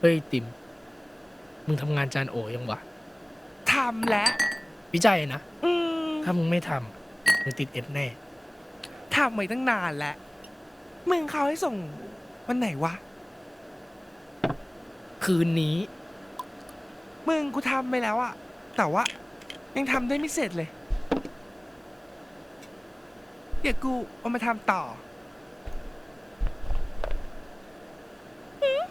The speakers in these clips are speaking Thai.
เฮ้ยติม มึงทำงานจานโอยังวะ ทำแล้ววิจัยนะ อืมถ้ามึงไม่ทำมึงติดเอฟแน่ ทำไว้ตั้งนานแล้ว มึงเขาให้ส่งวันไหนวะ คืนนี้ มึงกูทำไปแล้วอะแต่ว่า ยังทำได้ไม่เสร็จเลย เดี๋ยวกูเอามาทำต่อหืม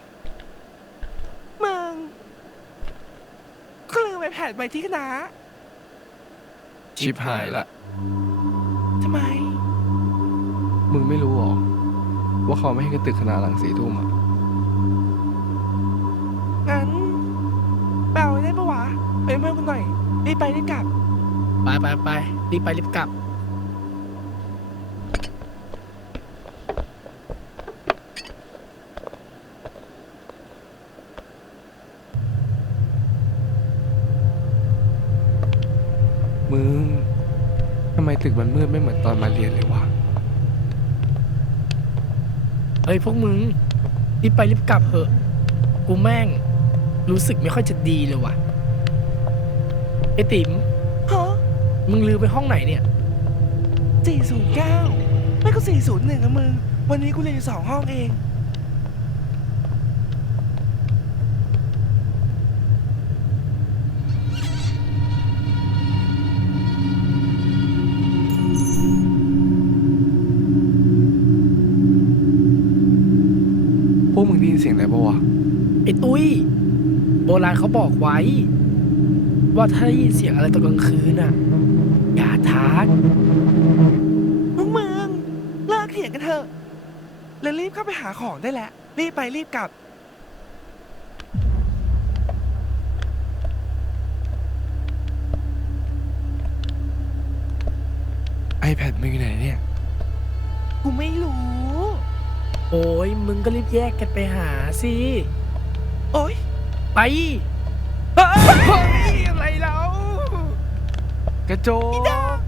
มึง กูลืมไปแผนไว้ที่คณะชิบหายละ ทำไม มึงไม่รู้หรอ ว่าเขาไม่ให้กันตึกคณะหลังสี่ทุ่มอะงั้นแปลได้ปะวะไปเมื่อกูหน่อยรีบไปรีบกลับ ไปไปไปรีบไปรีบกลับ ไมตึกมันมืดไม่เหมือนตอนมาเรียนเลยวะเฮ้ยพวกมึงรีบไปรีบกลับเถอะ กูแม่ง รู้สึกไม่ค่อยจะดีเลยว่ะไอติมฮะมึงลืมไปห้องไหนเนี่ย 409 ไม่ก็ 401อะมึง วันนี้กูเรียนอยู่สองห้องเอง งได้ยินเสียงอะไรปะวะ ไอ้ตุ้ย โบราณเขาบอกไว้ ว่าถ้าได้ยินเสียงอะไรตอนกลางคืนน่ะ อย่าทักพวกมึงเลิกเถียงกันเถอะ แล้วรีบเข้าไปหาของได้แล้ว รีบไปรีบกลับไอแพดมึงอยู่ไหนเนี่ย กูไม่รู้ โอ้ยมึงก็รีบแยกกันไปหาสิ โอ๊ยไปเฮ้ยอะไรแล้ว กระโจก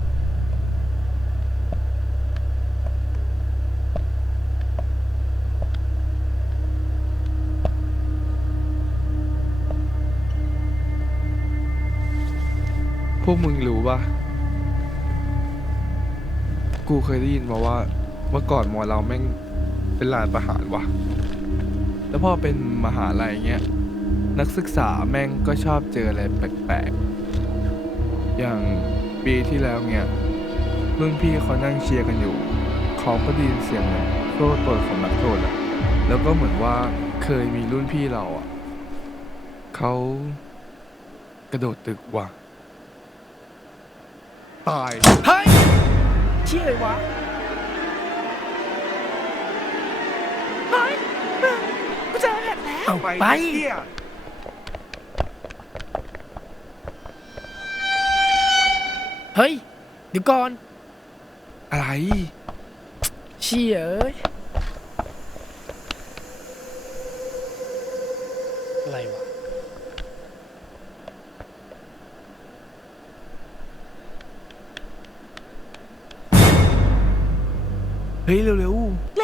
พวกมึงรู้ปะกูเคยได้ยินมาว่า เมื่อก่อนมอเราแม่ง เป็นลานประหารวะแล้วพอเป็นมหาลัยเงี้ยนักศึกษาแม่งก็ชอบเจออะไรแปลกๆ อย่างปีที่แล้วเนี่ยรุ่นพี่เขานั่งเชียร์กันอยู่ เขาก็ได้ยินเสียงเหมือนโซ่ตรวนของนักโทษอะแล้วก็เหมือนว่าเคยมีรุ่นพี่เราอะเขากระโดดตึกว่ะ ตาย เฮ้ยเชี่ยเลยวะ เอาไป เหี้ยเฮ้ย เดี๋ยวก่อน อะไร เชี่ยเอ้ย อะไรวะ เฮ้ย เร็วเร็ว เ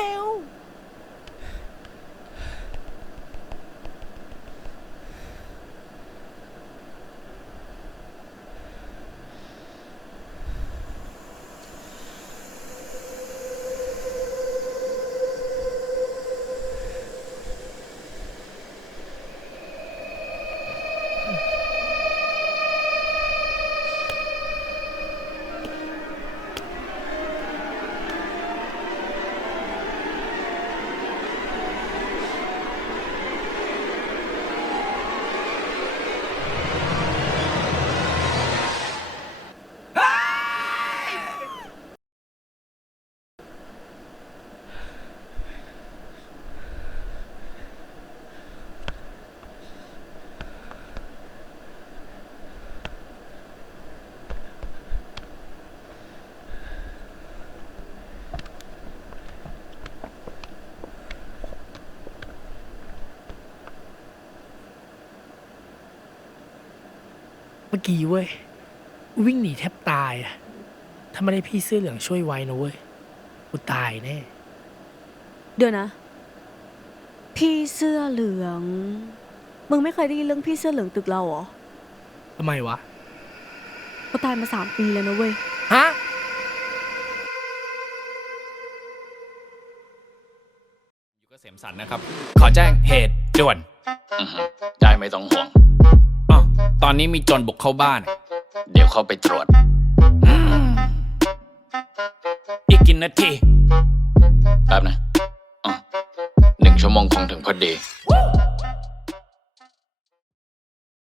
มื่อกี้เว้ย วิ่งหนีแทบตายอะถ้าไม่ได้พี่เสื้อเหลืองช่วยไว้นะเว้ย กูตายแน่ เดี๋ยวนะ พี่เสื้อเหลือง มึงไม่เคยได้ยินเรื่องพี่เสื้อเหลืองตึกเราเหรอทำไมวะ เขาตายมาสามปีแล้วนะเว้ย ฮะ อยู่เกษมสันนะครับ ขอแจ้งเหตุด่วน อือฮึได้ไม่ต้องห่วงอ๋อ ตอนนี้มีโจรบุกเข้าบ้าน เดี๋ยวเข้าไปตรวจ อีกกินนาที